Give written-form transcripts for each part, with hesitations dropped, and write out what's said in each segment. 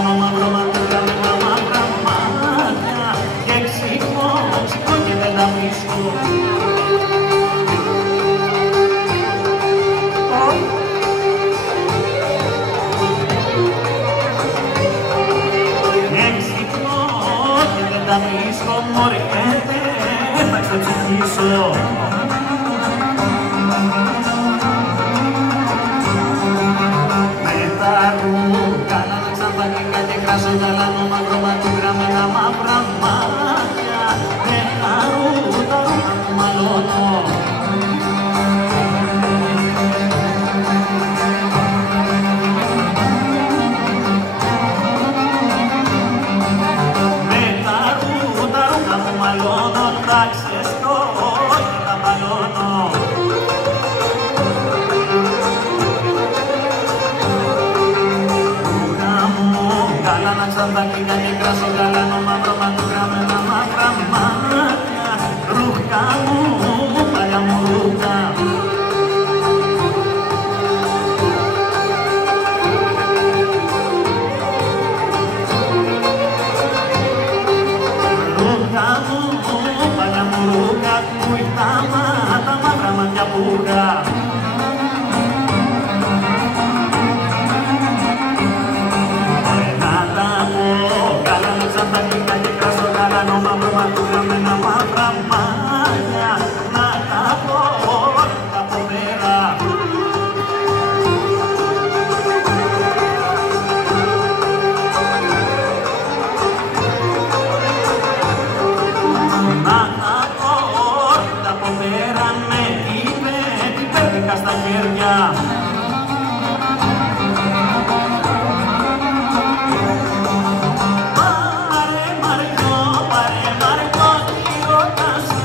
γαλανό μαύρο μαντούρα με τα μαύρα μάτια και ξυπνώ και δεν τα βρίσκω. Τα βρίσκω μωρή θα ξεψυχήσω. Με τα ρούχα να ξαμπανίκα και κράσω γαλανό μαύρο μαντούρα με τα μαύρα μάτια. Με τα ρούχα που μαλώνω. Τα ξεστώ και τα μπαλώνω. Ρούχα μου, γάλανα ξαντακίδια και κράσω γαλανό μαύρο μαντούρα με τα μαύρα μάτια. Ρούχα μου, παλιά μου ρούχα. Τα μαύρα μάτια πούγα. Να τα πω, γάλανα ξαντακίδια και κράσω γαλανό μαύρο μαντούρα με τα μαύρα μάτια. Να τα πω, τα ποδέρα. Στα χέρια. Πάρε Μαριό, τη ρώτα σου.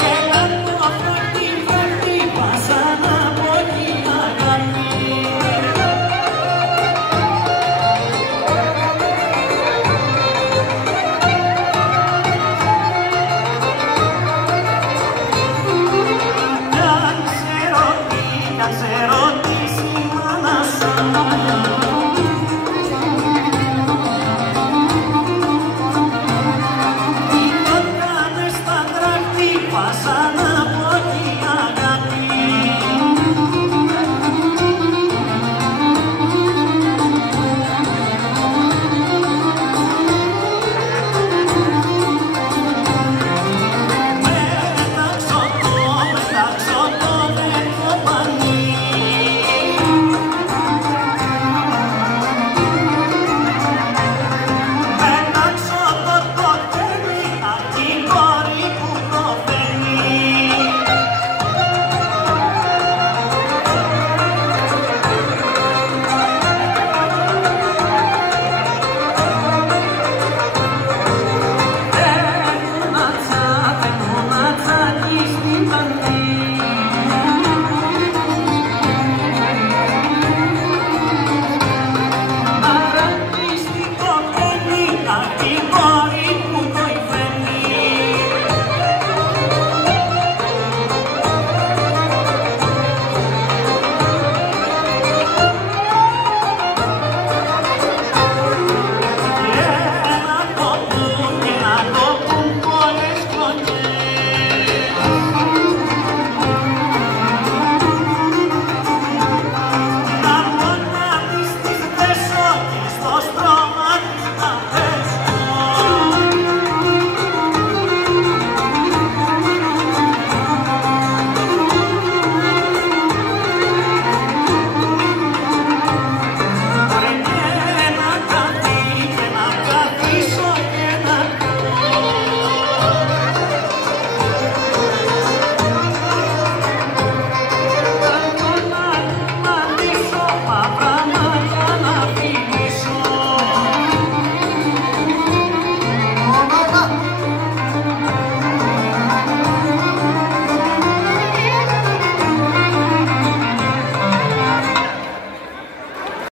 Και κάτω φέρτη, πάσα να πω την αγάπη. Ξέρω